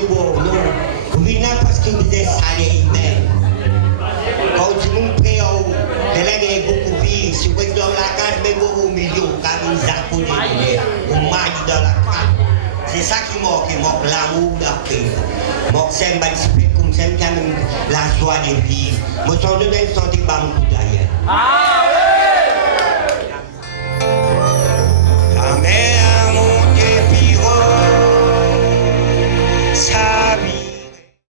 de bois, non. Vous venez parce que vous êtes salé même. Quand tu me préaux, les gens ont beaucoup pire. Si vous êtes dans la case, mais vous au milieu, comme ils accordent, vous maillez dans la case. C'est ça qui manque l'amour d'après. Manque c'est un petit comme c'est quand même la joie de vivre. Moi, je suis en train de sentir pas mon coup d'ailleurs.